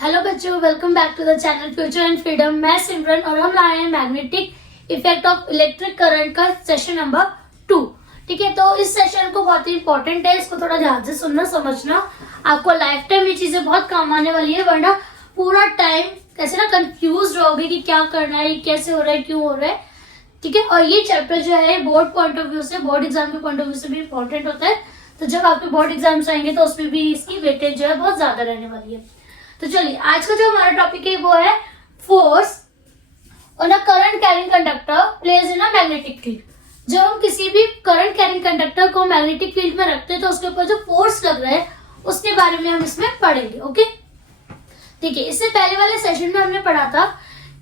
Hello बच्चों, welcome back to the channel future and freedom. मैं सिमरन और हम लाए हैं magnetic effect of electric current का सेशन नंबर 2। ठीक है, तो इस सेशन को बहुत ही इंपॉर्टेंट है, इसको थोड़ा ध्यान से सुनना समझना। आपको लाइफ टाइम ये चीजें बहुत काम आने वाली है, वरना पूरा टाइम कैसे ना कंफ्यूज रहोगे कि क्या करना है, कैसे हो रहा है, क्यों हो रहा है। ठीक है, और ये चैप्टर जो है बोर्ड पॉइंट ऑफ व्यू से, बोर्ड एग्जाम के पॉइंट ऑफ व्यू से भी इंपॉर्टेंट होता है। तो जब आपके बोर्ड एग्जाम्स आएंगे तो उसमें भी इसकी वेटेज जो है बहुत ज्यादा रहने वाली है। तो चलिए, आज का जो हमारा टॉपिक है वो है force on a current carrying conductor place in a magnetic field. जब हम किसी भी करंट कैरिंग कंडक्टर को मैग्नेटिक फील्ड में रखते हैं तो उसके ऊपर जो फोर्स लग रहा है उसके बारे में हम इसमें पढ़ेंगे। ओके, देखिए, इससे पहले वाले सेशन में हमने पढ़ा था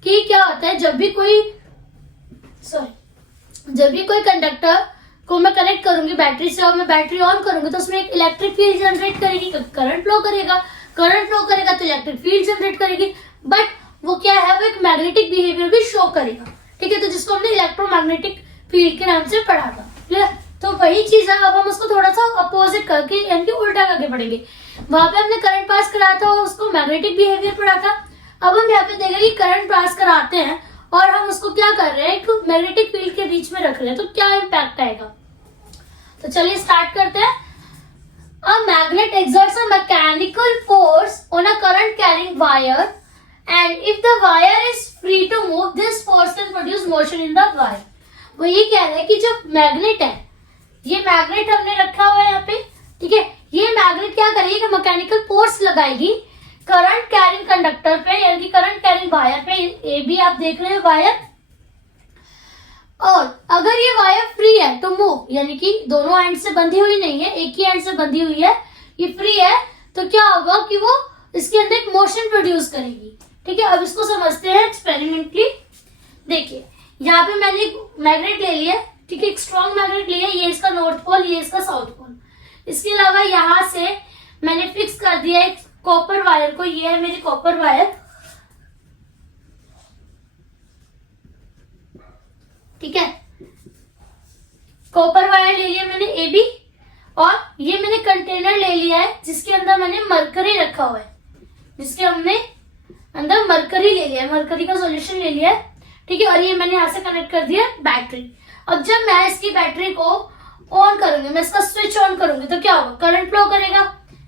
कि क्या होता है जब भी कोई कंडक्टर को मैं कनेक्ट करूंगी बैटरी से और मैं बैटरी ऑन करूंगी तो उसमें एक इलेक्ट्रिक फील्ड जनरेट करेगी, करंट फ्लो करेगा तो इलेक्ट्रिक फील्ड जनरेट करेगी। बट वो क्या है, वो एक मैग्नेटिक बिहेवियर भी शो करेगा। ठीक है, तो जिसको हमने इलेक्ट्रोमैग्नेटिक फील्ड के नाम से पढ़ा था। क्लियर? तो वही चीज है, अब हम उसको थोड़ा सा अपोजिट करके यानी कि उल्टा करके पढ़ेंगे। वहां पे हमने करंट पास कराया था और उसको मैग्नेटिक बिहेवियर पढ़ा था। अब हम यहाँ पे देखेंगे कि करंट पास कराते हैं और हम उसको क्या कर रहे हैं, एक मैग्नेटिक फील्ड के बीच में रख रहे हैं, तो क्या इम्पैक्ट आएगा। तो चलिए स्टार्ट करते हैं। A magnet exerts a mechanical force on a current carrying wire, and if the wire is free to move, this force can produce motion in the wire. वो ये कह रहे हैं कि जो मैग्नेट है, ये मैग्नेट हमने रखा हुआ है यहाँ पे। ठीक है, ये मैग्नेट क्या करेगी कि मैकेनिकल फोर्स लगाएगी करंट कैरिंग कंडक्टर पे, यानी कि करंट कैरिंग वायर पे। ये भी आप देख रहे हो वायर, और अगर ये वायर फ्री है तो मूव, यानी कि दोनों एंड से बंधी हुई नहीं है, एक ही एंड से बंधी हुई है, ये फ्री है, तो क्या होगा कि वो इसके अंदर एक मोशन प्रोड्यूस करेगी। ठीक है, अब इसको समझते हैं एक्सपेरिमेंटली। देखिए, यहाँ पे मैंने एक मैग्नेट ले लिया। ठीक है, एक स्ट्रॉन्ग मैग्नेट लिया, ये इसका नॉर्थ पोल, ये इसका साउथ पोल। इसके अलावा यहाँ से मैंने फिक्स कर दिया एक कॉपर वायर को, ये है मेरी कॉपर वायर। ठीक है, कॉपर वायर ले लिया मैंने AB, और ये मैंने कंटेनर ले लिया है जिसके अंदर मैंने मरकरी रखा हुआ है, जिसके हमने अंदर मरकरी ले लिया है, मरकरी का सॉल्यूशन ले लिया है। ठीक है, और ये मैंने यहाँ से कनेक्ट कर दिया बैटरी। अब जब मैं इसकी बैटरी को ऑन करूंगी, मैं इसका स्विच ऑन करूंगी तो क्या होगा, करंट फ्लो करेगा।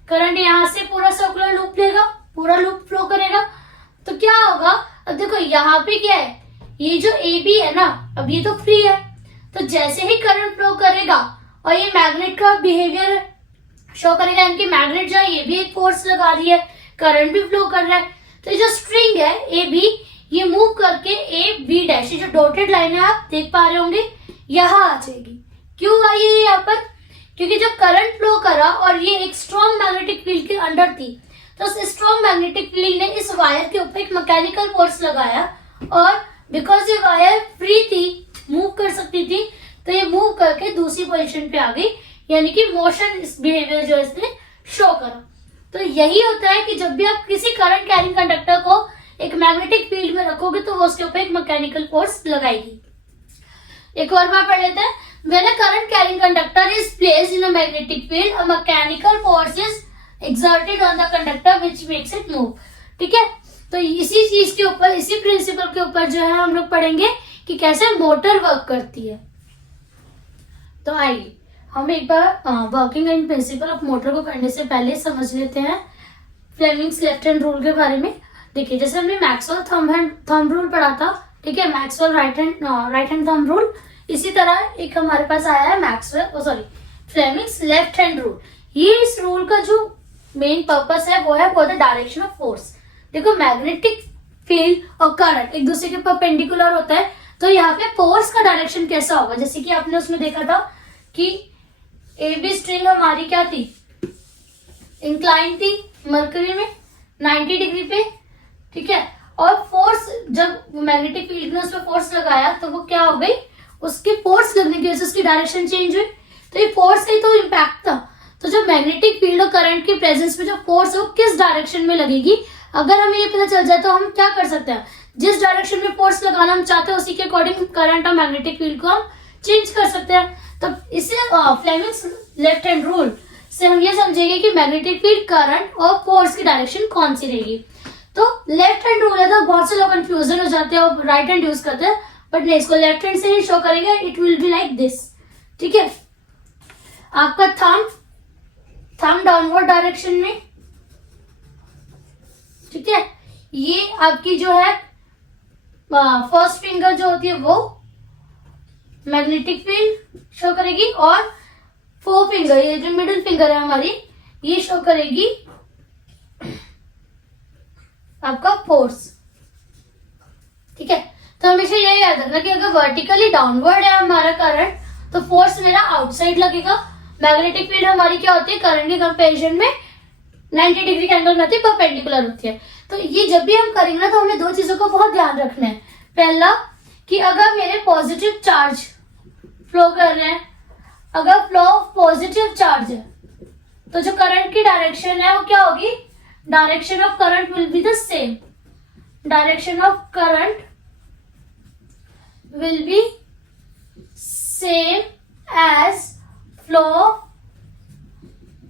करंट यहाँ से पूरा सर्कुलर लूप लेगा, पूरा लूप फ्लो करेगा। तो क्या होगा, अब देखो यहाँ पे क्या है, ये जो AB है ना, अब ये तो फ्री है, तो जैसे ही करंट फ्लो करेगा और ये मैग्नेट का बिहेवियर शो करेगा, इनकी मैग्नेट जो है ये भी एक फोर्स लगा रही है, करंट भी फ्लो कर रहा है, तो ये जो स्ट्रिंग है AB, ये मूव करके AB डैश, ये जो डॉटेड लाइन है आप देख पा रहे होंगे, यहाँ आ जाएगी। क्यों आई है यहाँ पर, क्योंकि जब करंट फ्लो करा और ये एक स्ट्रॉन्ग मैग्नेटिक फील्ड के अंडर थी, तो उस स्ट्रॉन्ग मैग्नेटिक फील्ड ने इस वायर के ऊपर एक मैकेनिकल फोर्स लगाया, और बिकॉज ये वायर फ्री थी, मूव कर सकती थी, तो ये मूव करके दूसरी पोजीशन पे आ गई, यानी कि मोशन इस बिहेवियर जो इसने शो करा। तो यही होता है कि जब भी आप किसी करंट कैरिंग कंडक्टर को एक मैग्नेटिक फील्ड में रखोगे तो वो उसके ऊपर एक मैकेनिकल फोर्स लगाएगी। एक और बार पढ़ लेते हैं। When a current carrying conductor is placed in a magnetic field, a mechanical force is exerted on the conductor which makes it move. ठीक है, तो इसी चीज के ऊपर, इसी प्रिंसिपल के ऊपर जो है हम लोग पढ़ेंगे कि कैसे मोटर वर्क करती है। तो आइए हम एक बार working and principle of motor को करने से पहले समझ लेते हैं फ्लेमिंग्स लेफ्ट हैंड रूल के बारे में। देखिए, जैसे हमने मैक्सवेल थंब रूल पढ़ा था, ठीक है, Maxwell right hand thumb rule, इसी तरह एक हमारे पास आया है फ्लेमिंग्स लेफ्ट हैंड रूल। ये इस रूल का जो मेन पर्पस है वो है for the direction of force. देखो, मैग्नेटिक फील्ड और करंट एक दूसरे के परपेंडिकुलर होता है, तो यहाँ पे फोर्स का डायरेक्शन कैसा होगा, जैसे कि आपने उसमें देखा था कि AB स्ट्रिंग हमारी क्या थी, इंक्लाइन थी मरकरी में 90 डिग्री पे। ठीक है, और फोर्स जब मैग्नेटिक फील्ड ने उस पर फोर्स लगाया तो वो क्या हो गई, उसकी फोर्स लगने की वजह से उसकी डायरेक्शन चेंज हुई। तो ये फोर्स का ही तो इम्पैक्ट था। तो जब मैग्नेटिक फील्ड और करंट की प्रेजेंस में जो फोर्स है वो किस डायरेक्शन में लगेगी, अगर हमें ये पता चल जाए तो हम क्या कर सकते हैं, जिस डायरेक्शन में फोर्स लगाना हम चाहते हैं उसी के अकॉर्डिंग करंट और मैग्नेटिक फील्ड को हम चेंज कर सकते हैं। तो इसे फ्लेमिंग्स लेफ्ट हैंड रूल से हम ये समझेंगे कि मैग्नेटिक फील्ड, करंट और फोर्स की डायरेक्शन कौन सी रहेगी। तो लेफ्ट हैंड रूल है, तो बहुत से लोग कंफ्यूजन हो जाते हैं और राइट हैंड यूज करते हैं, बट नहीं, इसको लेफ्ट हैंड से ही शो करेंगे. It will be like this. ठीक है. आपका थंब डाउनवर्ड डायरेक्शन में. ठीक है. ये आपकी जो है फर्स्ट फिंगर जो होती है वो मैग्नेटिक फील्ड शो करेगी, और फोर फिंगर, ये जो मिडिल फिंगर है हमारी, ये शो करेगी आपका फोर्स. ठीक है. तो हमेशा यही याद रखना कि अगर वर्टिकली डाउनवर्ड है हमारा करंट, तो फोर्स मेरा आउटसाइड लगेगा. मैग्नेटिक फील्ड हमारी क्या होती है करंट के कंपेरिजन में 90 डिग्री के एंगल में होती है, परपेंडिकुलर होती है. तो ये जब भी हम करेंगे ना, तो हमें दो चीजों का बहुत ध्यान रखना है. पहला कि अगर मेरे पॉजिटिव चार्ज फ्लो कर रहे हैं, अगर फ्लो ऑफ पॉजिटिव चार्ज है, तो जो करंट की डायरेक्शन है वो क्या होगी? Direction of current will be the same. Direction of current will be same as flow of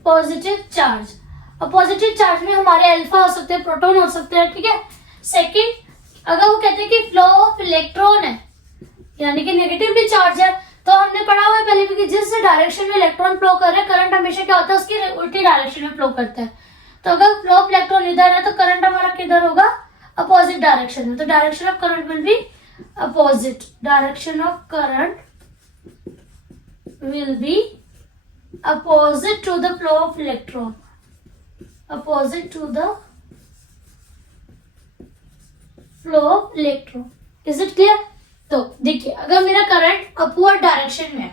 positive charge. और पॉजिटिव चार्ज में हमारे अल्फा हो सकते हैं, प्रोटॉन हो सकते हैं. ठीक है. सेकंड, अगर वो कहते हैं कि फ्लो ऑफ इलेक्ट्रॉन है, यानी कि नेगेटिव भी चार्ज है, तो हमने पढ़ा हुआ है पहले भी कि जिस डायरेक्शन में इलेक्ट्रॉन फ्लो कर रहे हैं, करंट हमेशा क्या होता है उसकी उल्टी डायरेक्शन में फ्लो करता है. तो अगर फ्लो ऑफ इलेक्ट्रॉन इधर है, तो करंट हमारा किधर होगा? अपोजिट डायरेक्शन में. तो direction of current will be opposite. Direction of current will B opposite to the flow of electron. Opposite to the flow of electron. Is it clear? तो देखिए, अगर मेरा करंट अपवर्ड डायरेक्शन में है,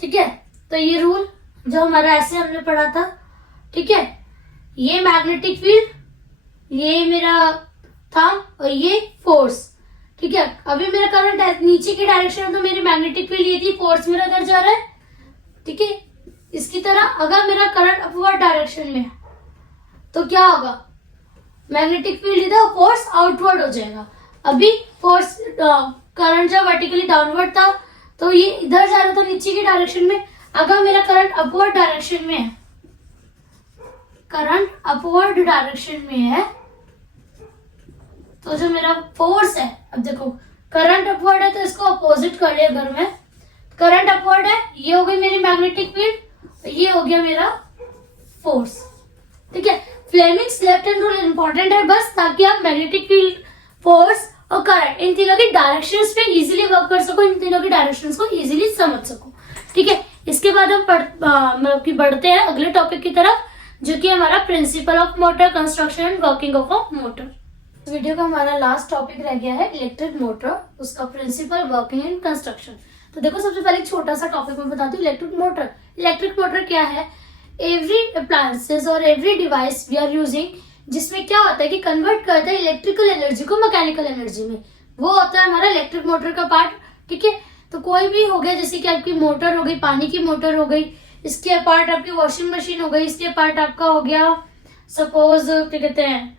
ठीक है, तो ये रूल जो हमारा ऐसे हमने पढ़ा था. ठीक है. ये मैग्नेटिक फील्ड, ये मेरा थंब और ये फोर्स. ठीक है. अभी मेरा करंट नीचे की डायरेक्शन है, तो मेरी मैग्नेटिक फील्ड ये थी, फोर्स मेरा इधर जा रहा है. ठीक है. इसकी तरह अगर मेरा करंट अपवर्ड डायरेक्शन में है, तो क्या होगा? मैग्नेटिक फील्ड इधर, फोर्स आउटवर्ड हो जाएगा. अभी फोर्स करंट जब वर्टिकली डाउनवर्ड था, तो ये इधर जा रहा था नीचे की डायरेक्शन में. अगर मेरा करंट अपवर्ड डायरेक्शन में है, करंट अपवर्ड डायरेक्शन में है, तो जो मेरा फोर्स है, अब देखो करंट अपवर्ड है, तो इसको अपोजिट कर लिया. अगर मैं करंट अपवर्ड है, ये हो गई मेरी मैग्नेटिक फील्ड, ये हो गया मेरा फोर्स. ठीक है. Fleming's left hand rule important है बस, ताकि आप मैग्नेटिक फील्ड, फोर्स और करंट, इन तीनों की डायरेक्शंस पे इजीली वर्क कर सको, इन तीनों की डायरेक्शंस को इजीली समझ सको. ठीक है. इसके बाद हम मतलब कि बढ़ते हैं अगले टॉपिक की तरफ, जो कि हमारा principal of motor, construction and working of a motor. इस वीडियो का हमारा लास्ट टॉपिक रह गया है इलेक्ट्रिक मोटर, उसका प्रिंसिपल, वर्किंग एंड कंस्ट्रक्शन. तो देखो, सबसे पहले एक छोटा सा टॉपिक मैं बताती हूँ. Electric motor. इलेक्ट्रिक मोटर क्या है? एवरी अप्लायंसेस और every device we are using, जिसमें क्या होता है कि कन्वर्ट करता है इलेक्ट्रिकल एनर्जी को मैकेनिकल एनर्जी में, वो होता है हमारा इलेक्ट्रिक मोटर का पार्ट. ठीक है. तो कोई भी हो गया, जैसे कि आपकी मोटर हो गई, पानी की मोटर हो गई, इसके पार्ट आपकी वॉशिंग मशीन हो गई, इसके पार्ट आपका हो गया सपोज क्या कहते हैं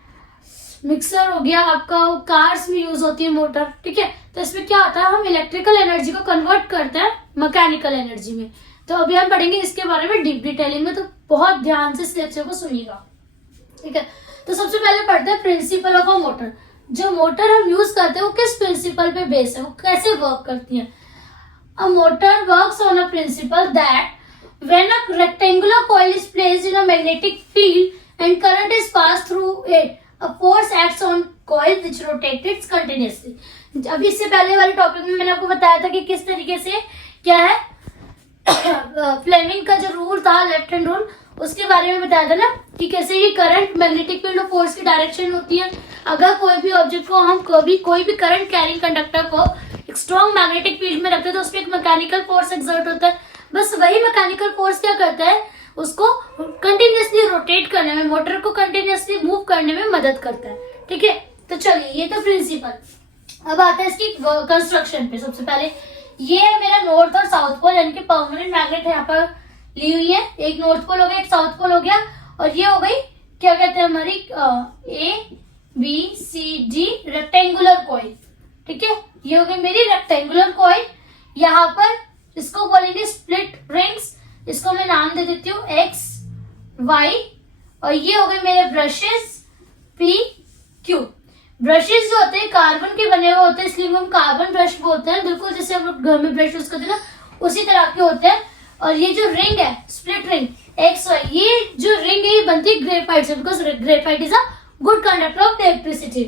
मिक्सर हो गया आपका, कार्स में यूज होती है मोटर. ठीक है. तो इसमें क्या होता है, हम इलेक्ट्रिकल एनर्जी को कन्वर्ट करते हैं मैकेनिकल एनर्जी में. तो अभी हम पढ़ेंगे इसके बारे में डीप डिटेलिंग में, तो बहुत ध्यान से इस लेक्चर को सुनिएगा. ठीक है. तो सबसे पहले पढ़ते हैं प्रिंसिपल ऑफ अ मोटर. जो मोटर हम यूज करते हैं वो किस प्रिंसिपल पे बेस है, वो कैसे वर्क करती है? A motor works on a principal that when a rectangular coil is placed in a magnetic field and current is pass through it, a force acts on coil which rotates continuously. अभी इससे पहले वाले topic में मैंने आपको बताया था कि किस तरीके से क्या है फ्लेमिंग का जो रूल था, लेफ्ट हैंड रूल, उसके बारे में बताया था ना, कि कैसे ये करंट, मैग्नेटिक फील्ड और फोर्स की डायरेक्शन होती है. अगर कोई भी ऑब्जेक्ट को हम कोई भी करंट कैरिंग कंडक्टर को एक स्ट्रॉन्ग मैग्नेटिक फील्ड में रखते हैं, तो उसमें एक मैकेनिकल फोर्स एक्सर्ट होता है. बस वही मैकेनिकल फोर्स क्या करता है, उसको कंटिन्यूअसली रोटेट करने में, मोटर को कंटिन्यूअसली मूव करने में मदद करता है. ठीक है. तो चलिए, ये तो प्रिंसिपल. अब आता है इसकी कंस्ट्रक्शन पे. सबसे पहले ये है मेरा नॉर्थ और साउथ पोल, यानी कि परमानेंट मैग्नेट यहाँ पर ली हुई है. एक नॉर्थ पोल हो गया, एक साउथ पोल हो गया, और ये हो गई क्या कहते हैं हमारी ABCD रेक्टेंगुलर कॉइल. ठीक है. ये हो गई मेरी रेक्टेंगुलर कॉइल. यहाँ पर इसको बोलेंगे स्प्लिट रिंग्स, इसको मैं नाम दे देती हूँ X, Y, और ये हो गए मेरे ब्रशेस P Q। ब्रशेस जो होते हैं कार्बन के बने हुए होते हैं, इसलिए हम कार्बन ब्रश बोलते हैं, बिल्कुल जैसे हम लोग घर में ब्रश यूज करते हैं ना, उसी तरह के होते हैं। और ये जो रिंग है, स्प्लिट रिंग XY, ये जो रिंग है ये बनती है ग्रेफाइट से, because graphite is a good conductor of electricity.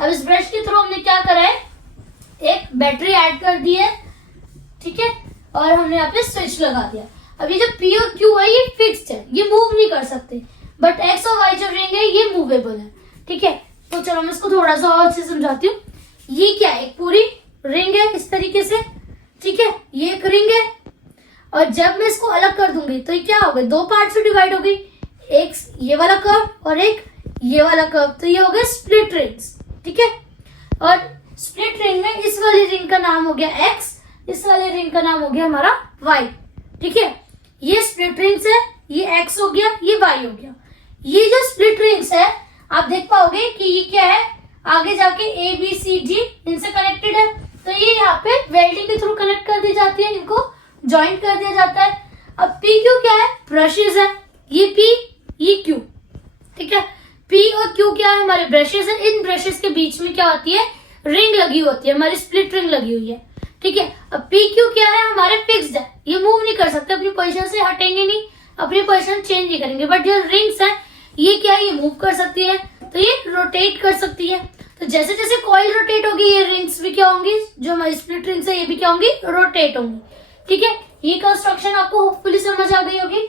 अब इस ब्रश के थ्रू हमने क्या करा है, एक बैटरी ऐड कर दी है, ठीक है, और हमने यहाँ पे स्विच लगा दिया। अब ये जो P और Q है ये फिक्स्ड है, ये मूव नहीं कर सकते, बट X और Y जो रिंग है ये मूवेबल है, ठीक है। तो चलो मैं इसको थोड़ा सा और से समझाती हूँ। ये क्या है, एक पूरी रिंग है इस तरीके से, ठीक है, ये एक रिंग है, और जब मैं इसको अलग कर दूंगी तो ये क्या होगा, दो पार्ट में डिवाइड होगी, एक ये वाला कर्व और एक ये वाला कर्व, तो ये हो गया स्प्लिट रिंग्स, ठीक है। और स्प्लिट रिंग में इस वाली रिंग का नाम हो गया X, इस वाले रिंग का नाम हो गया हमारा Y, ठीक है। ये स्प्लिट रिंग्स है, ये X हो गया, ये Y हो गया। ये जो स्प्लिट रिंग्स है आप देख पाओगे कि ये क्या है, आगे जाके A B C D इनसे कनेक्टेड है, तो ये यहाँ पे वेल्डिंग के थ्रू कनेक्ट कर दी जाती है, इनको ज्वाइंट कर दिया जाता है। अब P Q क्या है, ब्रशेज है, ये P ये Q, ठीक है। P और Q क्या है, हमारे ब्रशेज है, इन ब्रशेज के बीच में क्या होती है, रिंग लगी होती है, हमारी स्प्लिट रिंग लगी हुई है, ठीक है। अब P Q क्या है, हमारे फिक्स्ड है, ये मूव नहीं कर सकते, अपनी पोजीशन से हटेंगे नहीं, अपनी पोजीशन चेंज नहीं करेंगे। बट जो रिंग्स है ये क्या है, ये मूव कर सकती है, तो ये रोटेट कर सकती है। तो जैसे जैसे कॉइल रोटेट होगी ये रिंग्स भी क्या होंगी, जो हमारी स्प्लिट रिंग्स है ये भी क्या होंगी, रोटेट होंगी, ठीक है। ये कंस्ट्रक्शन आपको होपफुली समझ आ गई होगी।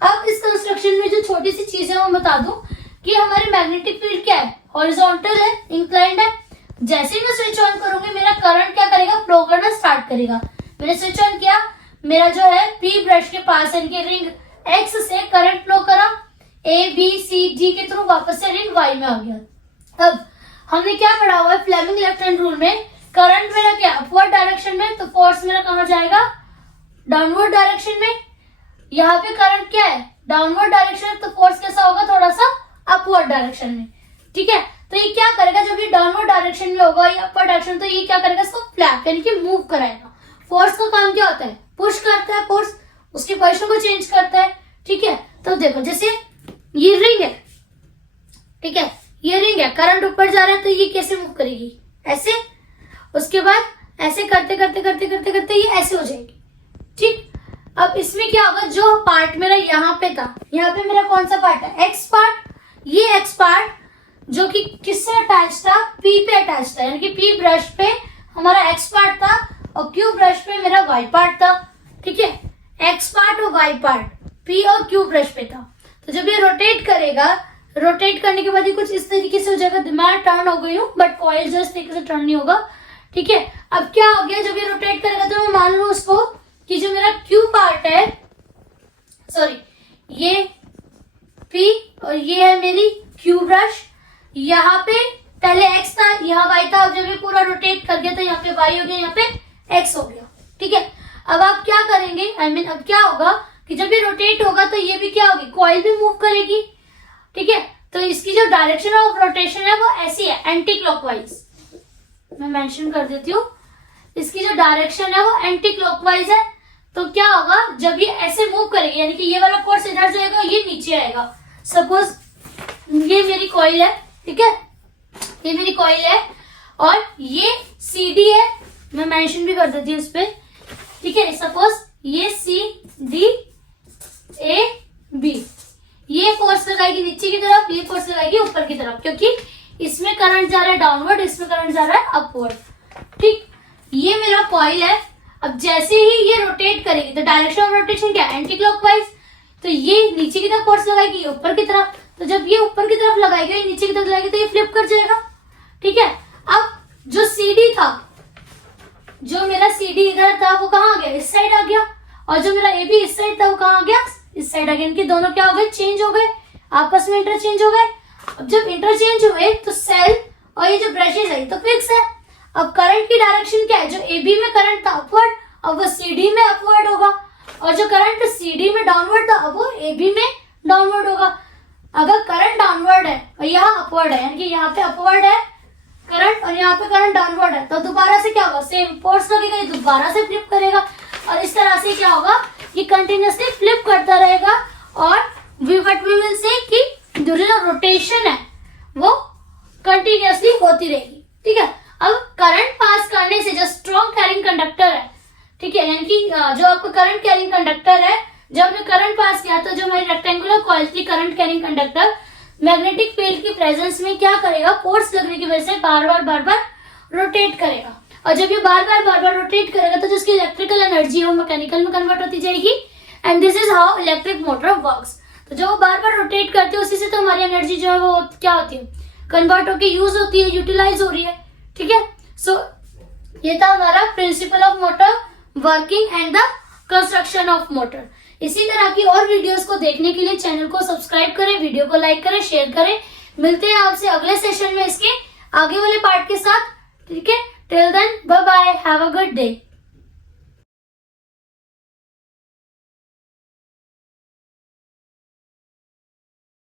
अब इस कंस्ट्रक्शन में जो छोटी सी चीजें वो बता दूं कि हमारे मैग्नेटिक फील्ड क्या है, हॉरिजॉन्टल है, इंक्लाइंड है। जैसे ही मैं स्विच ऑन करूंगी मेरा करंट क्या करेगा, फ्लो करना स्टार्ट करेगा। मैंने स्विच ऑन किया, मेरा जो है P ब्रश के पास इनके रिंग X से करंट फ्लो करा, A B C D के थ्रू वापस से रिंग Y में आ गया। अब हमने क्या पढ़ा हुआ है फ्लेमिंग लेफ्ट हैंड रूल में, करंट मेरा क्या अपवर्ड डायरेक्शन में, तो फोर्स मेरा कहाँ जाएगा, डाउनवर्ड डायरेक्शन में। यहाँ पे करंट क्या है, डाउनवर्ड डायरेक्शन, तो फोर्स कैसा होगा, थोड़ा सा अपवर्ड डायरेक्शन में, ठीक है। तो ये क्या करेगा, जब ये डाउनवर्ड डायरेक्शन में होगा या अपर डायरेक्शन, तो ये क्या करेगा, इसको फ्लैप यानी कि मूव कराएगा। फोर्स का काम क्या होता है, पुश करता है, फोर्स उसकी पोजीशन को चेंज करता है, ठीक है। तो देखो जैसे ये रिंग है, ठीक है, ये रिंग है, करंट ऊपर जा रहा है, तो ये कैसे मूव करेगी, ऐसे, उसके बाद ऐसे करते करते करते करते करते ये ऐसे हो जाएगी, ठीक। अब इसमें क्या होगा, जो पार्ट मेरा यहाँ पे था, यहाँ पे मेरा कौन सा पार्ट है, X पार्ट, ये X पार्ट जो कि किससे अटैच था, P पे अटैच था, यानी कि P ब्रश पे हमारा X पार्ट था और Q ब्रश पे मेरा Y पार्ट था, ठीक है। X पार्ट और Y पार्ट P और Q ब्रश पे था। तो जब ये रोटेट करेगा, रोटेट करने के बाद ये कुछ इस तरीके से हो जाएगा, दिमाग टर्न हो गई हूँ, बट कॉइल जो इस तरीके से टर्न नहीं होगा, ठीक है। अब क्या हो गया, जब ये रोटेट करेगा तो मैं मान लू उसको कि जो मेरा Q पार्ट है, सॉरी ये P और ये है मेरी Q ब्रश, यहाँ पे पहले X था, यहाँ Y था, और जब ये पूरा रोटेट कर गया तो यहाँ पे Y हो गया, यहाँ पे X हो गया, ठीक है। अब आप क्या करेंगे, अब क्या होगा कि जब ये रोटेट होगा तो ये भी क्या होगी, कॉइल भी मूव करेगी, ठीक है। तो इसकी जो डायरेक्शन ऑफ रोटेशन है वो ऐसी है, एंटी क्लॉकवाइज, मैं मेंशन कर देती हूँ, इसकी जो डायरेक्शन है वो एंटी क्लॉकवाइज है। तो क्या होगा, जब ये ऐसे मूव करेगी, यानी कि ये वाला फोर्स इधर जाएगा, ये नीचे आएगा। सपोज ये मेरी कॉइल है, ठीक है, ये मेरी कॉइल है और ये CD है, मैं मेंशन भी कर देती हूँ इस पे, ठीक है। सपोज ये CD A B, ये फोर्स लगाएगी नीचे की तरफ, ये फोर्स लगाएगी ऊपर की तरफ, क्योंकि इसमें करंट जा रहा है डाउनवर्ड, इसमें करंट जा रहा है अपवर्ड, ठीक। ये मेरा कॉइल है, अब जैसे ही ये रोटेट करेगी तो डायरेक्शन ऑफ रोटेशन क्या है, एंटी क्लॉकवाइज, तो ये नीचे की तरफ फोर्स लगाएगी, ये ऊपर की तरफ, तो जब ये ऊपर की तरफ लगाएगी, ये नीचे की तरफ लगाएगी, तो ये फ्लिप कर जाएगा, ठीक है। अब जो CD था, जो मेरा CD इधर था वो कहाँ आ गया, इस साइड आ गया, और जो मेरा AB इस साइड था वो कहाँ आ गया, इस साइड आ गया। इनके दोनों क्या हो गए, चेंज हो गए, आपस में इंटरचेंज हो गए। अब जब इंटरचेंज हुए तो सेल और ये जो ब्रशेज है तो फिक्स है। अब करंट की डायरेक्शन क्या है, जो AB में करंट था अपवर्ड, अब वो CD में अपवर्ड होगा, और जो करंट CD में डाउनवर्ड था अब वो AB में डाउनवर्ड होगा। अगर करंट डाउनवर्ड है और यहाँ अपवर्ड है, यानी कि यहाँ पे अपवर्ड है करंट और यहाँ पे करंट डाउनवर्ड है, तो दोबारा से क्या होगा, सेम फोर्स लगेगा, ये दोबारा से फ्लिप करेगा, और इस तरह से क्या होगा, ये कंटिन्यूअसली फ्लिप करता रहेगा। और वी विल से कि जो रोटेशन है वो कंटिन्यूअसली होती रहेगी। ठीक है, अब करंट पास करने से जो स्ट्रॉन्ग कैरिंग कंडक्टर है, ठीक है, यानी कि जो आपका करंट कैरिंग कंडक्टर है, जब हमने करंट पास किया तो जो हमारी रेक्टेंगुलर कॉइल थी current carrying conductor, magnetic field की प्रेजेंस में क्या करेगा, फोर्स लगने की वजह से बार बार रोटेट करेगा, और जब ये बार बार रोटेट करेगा तो जिसकी इलेक्ट्रिकल एनर्जी है वो मैकेनिकल में कन्वर्ट होती जाएगी, and this is how electric motor works. तो जो बार बार रोटेट करते हैं उसी से तो हमारी एनर्जी जो है वो क्या होती है, कन्वर्ट होकर यूज होती है, यूटिलाइज हो रही है। ठीक है, सो ये था हमारा principal of motor working and the construction of motor. इसी तरह की और वीडियोस को देखने के लिए चैनल को सब्सक्राइब करें, वीडियो को लाइक करें, शेयर करें। मिलते हैं आपसे अगले सेशन में इसके आगे वाले पार्ट के साथ। ठीक है, till then bye bye, have a good day.